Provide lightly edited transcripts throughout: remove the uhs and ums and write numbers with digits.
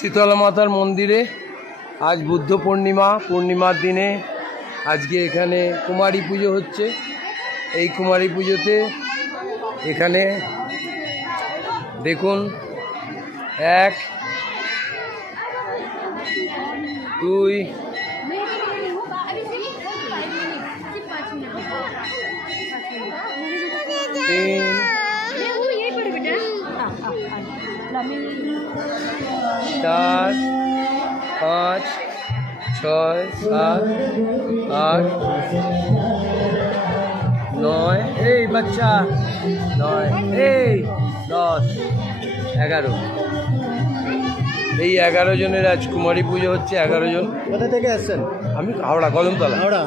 শীতলা মাতার মন্দিরে আজ বুদ্ধ পূর্ণিমার দিনে আজকে এখানে কুমারী পুজো হচ্ছে। এই কুমারী পুজোতে এখানে দেখুন 1 2 3 4 5 6 7 8 9 এই বাচ্চা 9 এই 10 11 এই 11 জনের আজ কুমারী পুজো হচ্ছে। 11 জন। কোথা থেকে আসছেন? আমি হাওড়া, কদমতলা। হাওড়া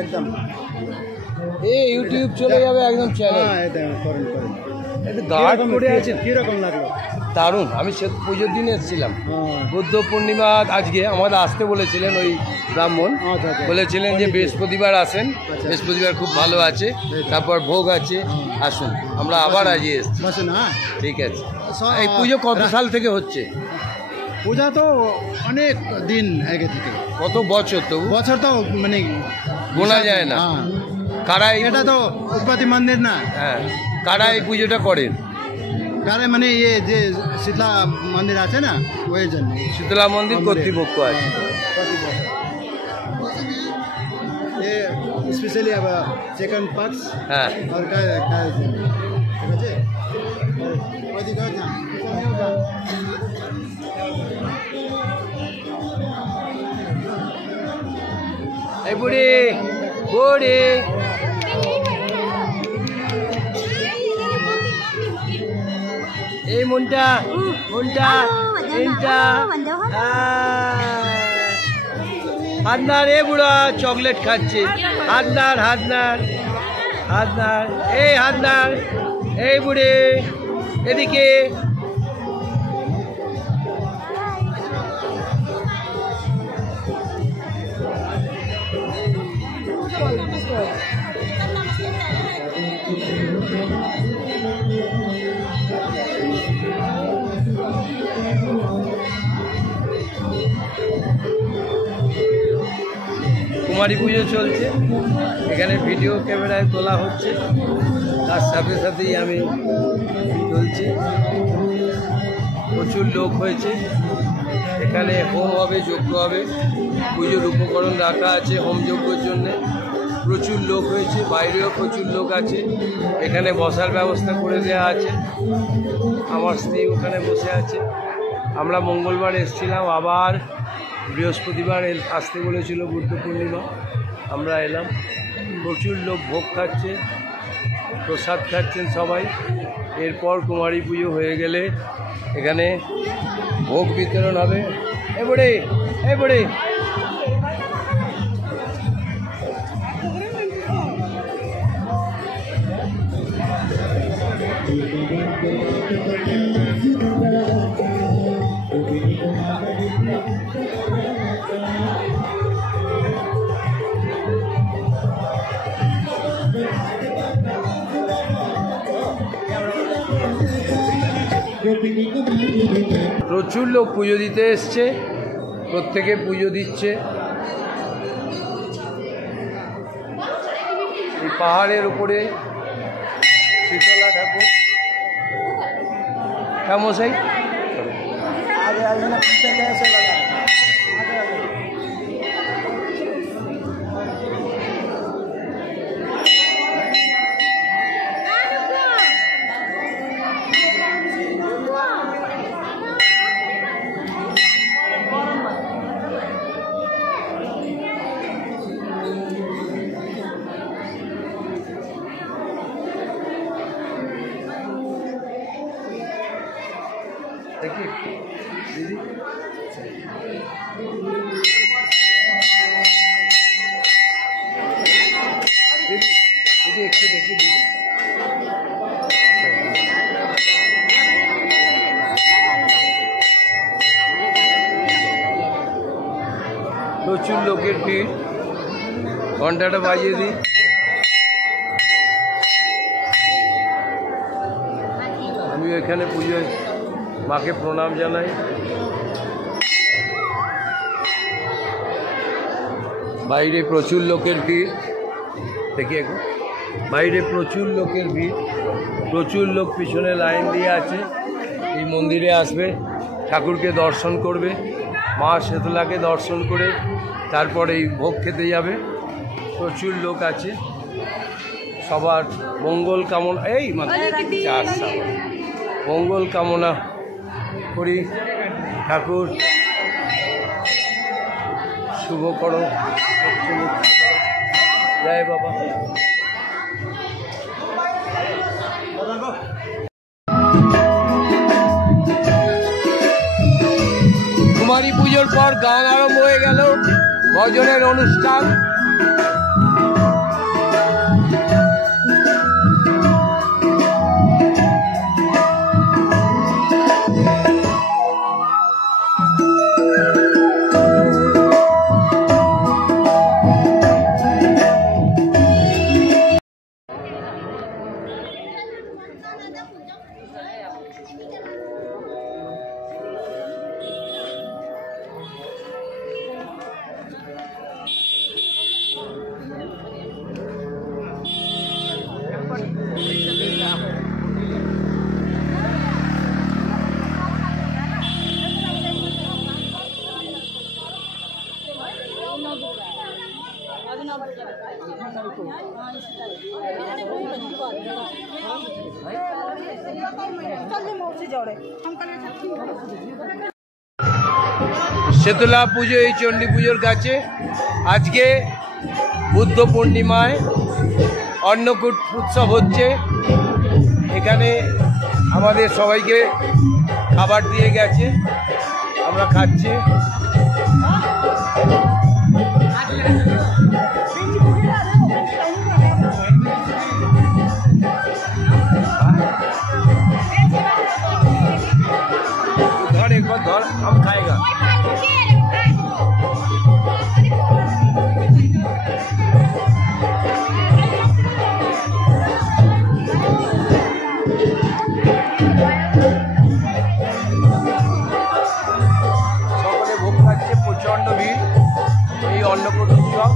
একদম এই ইউটিউব চলে যাবে একদম চ্যানেল। হ্যাঁ একদম করেন করেন। এটা গার্ড করে আছেন, কিরকম লাগলো? দারুণ। আমি পুজোর দিনে এসেছিলাম। বুদ্ধ পূর্ণিমা আজকে আমাদের আসতে বলেছিলেন ওই ব্রাহ্মণ, বলেছিলেন যে বৃহস্পতিবার আসেন, বৃহস্পতিবার খুব ভালো আছে, তারপর ভোগ আছে, আসুন। আমরা আবার আজ এসেছি। ঠিক আছে। এই পুজো কত সাল থেকে হচ্ছে? পূজা তো অনেক দিন আগে থেকে। কত বছর? তো বছর তো মানে গোনা যায় না। কারা এটা তো উৎপত্তি মন্দির না? হ্যাঁ, কারা এই পুজোটা করেন? কারে মানে ये যে শীতলা মন্দির আছে না, ওই জন্য শীতলা মন্দির কর্তৃপক্ষ আছে। ये स्पेशली अब सेकंड पक्ष। হ্যাঁ, और काय काय ठीक আছে ওই দিকে না। এই বুড়ি বুড়ি এই মুন্টা হাতনার। এ বুড়া চকলেট খাচ্ছে। হাতনার এই হাতনার। এই বুড়ি এদিকে। কুমারী পুজো চলছে এখানে, ভিডিও ক্যামেরায় তোলা হচ্ছে, তার সাথে সাথেই আমি চলছি। প্রচুর লোক হয়েছে এখানে। হোম হবে, যজ্ঞ হবে, পুজোর উপকরণ রাখা আছে হোম যজ্ঞের জন্যে। প্রচুর লোক হয়েছে, বাইরেও প্রচুর লোক আছে। এখানে বসার ব্যবস্থা করে দেওয়া আছে। আমার স্ত্রী ওখানে বসে আছে। আমরা মঙ্গলবার এসেছিলাম, আবার বৃহস্পতিবার আসতে বলেছিল বুদ্ধ পূর্ণিমা, আমরা এলাম। প্রচুর লোক ভোগ খাচ্ছে, প্রসাদ খাচ্ছেন সবাই। এরপর কুমারী পুজো হয়ে গেলে এখানে ভোগ বিতরণ হবে। এবারে প্রচুর লোক পুজো দিতে এসছে, প্রত্যেকে পুজো দিচ্ছে। এই পাহাড়ের উপরে শীতলা ঠাকুর। হ্যাঁ মশাই, দেখি দিদি একটু দেখি দিদি। প্রচুর লোকের ভিড়। ঘন্টাটা বাজিয়ে দিই। আমি এখানে পুজোয় মাকে প্রণাম জানাই। বাইরে প্রচুর লোকের ভিড়, দেখি একটু, বাইরে প্রচুর লোকের ভিড়, প্রচুর লোক পিছনে লাইন দিয়ে আছে। এই মন্দিরে আসবে, ঠাকুরকে দর্শন করবে, মা শীতলাকে দর্শন করে তারপরে এই ভোগ খেতে যাবে। প্রচুর লোক আছে, সবার মঙ্গল কামনা, এই মঙ্গল কামনা করি। ঠাকুর শুভ করো, জয় বাবা। কুমারী পুজোর পর গান আরম্ভ হয়ে গেল, ভজনের অনুষ্ঠান। শীতলা পুজো এই চণ্ডী পুজোর কাছে। আজকে বুদ্ধ পূর্ণিমায় অন্নকূট উৎসব হচ্ছে। এখানে আমাদের সবাইকে খাবার দিয়ে গেছে, আমরা খাচ্ছি। ধর একবার ধর, हम खाएगा। সকলে ভোগ খাচ্ছে, প্রচন্ড ভিড় এই অন্নকূট উৎসব।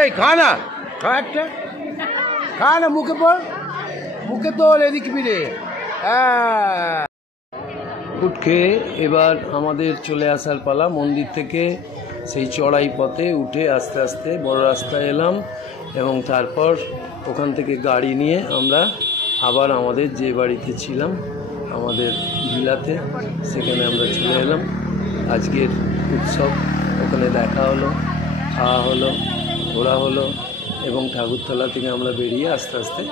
এই খা না, খা একটা, খা না, মুখে পড়, মুখে তোল, এদিকে ফিরে। উঠ খেয়ে এবার আমাদের চলে আসার পালা। মন্দির থেকে সেই চড়াই পথে উঠে আস্তে আস্তে বড় রাস্তায় এলাম এবং তারপর ওখান থেকে গাড়ি নিয়ে আমরা আবার আমাদের যে বাড়িতে ছিলাম, আমাদের ভিলাতে, সেখানে আমরা চলে এলাম। আজকের উৎসব ওখানে দেখা হলো, খাওয়া হলো, ঘোরা হলো এবং ঠাকুরতলা থেকে আমরা বেরিয়ে আস্তে আস্তে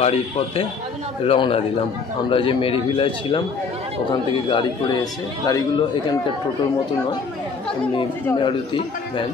বাড়ির পথে রওনা দিলাম। আমরা যে মেরিভিলায় ছিলাম ওখান থেকে গাড়ি করে এসে, গাড়িগুলো এখানকার টোটোর মতো নয়, এমনি মারুতি ভ্যান,